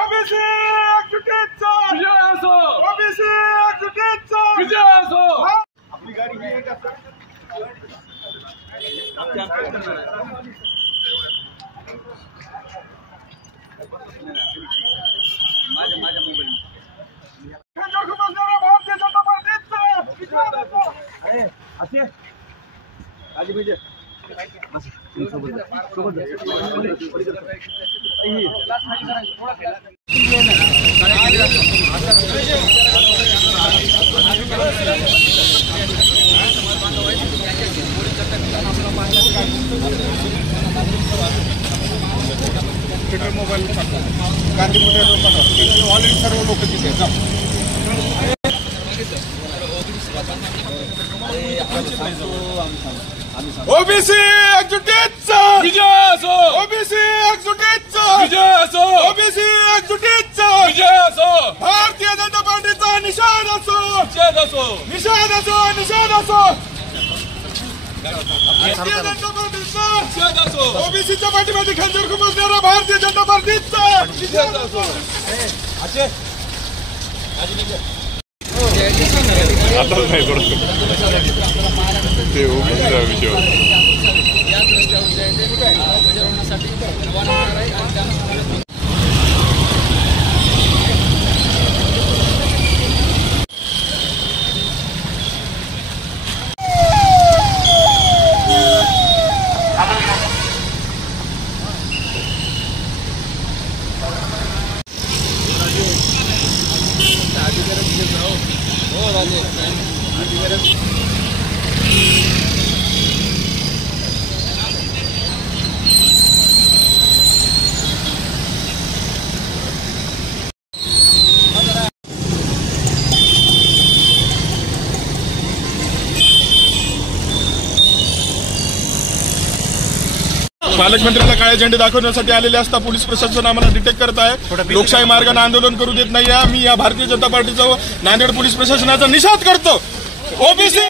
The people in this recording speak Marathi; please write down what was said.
ओबीसी एकजुटीचा विजय असो, ओबीसी एकजुटीचा विजय असो। आपली गाडी ही आहे का सर? माझ्या मोबाईल भारतीय जनता पार्टीचा अरे असे आजी विजय मोबाईल गांधीमध्ये ऑलरेडी सर्व लोक तिथे जा। ओबीसी एकजुटीचा विजय असो, ओबीसी एकजुटीचा विजय असो, ओबीसी एकजुटीचा विजय असो। भारतीय जनता पार्टीचा निषाद असो, निषेध असो, निषाद असो, निषेध असो। भारतीय जनता पार्टीचा निषेध असो, ओबीसीच्या पाठीमध्ये खंजीर खुपसणारा भारतीय जनता पार्टीचा निषेध असो। आता काय करतो ते ओबीसीचा विषय पालकमंत्र्यांना काळे झेंडे दाखवण्यासाठी आलेले असता पोलीस प्रशासन आम्हाला डिटेक्ट करत आहे। लोकशाही मार्गाने आंदोलन करू देत नाही। मी या भारतीय जनता पार्टीचा नांदेड पोलीस प्रशासनाचा निषेध करतो। ओबीसी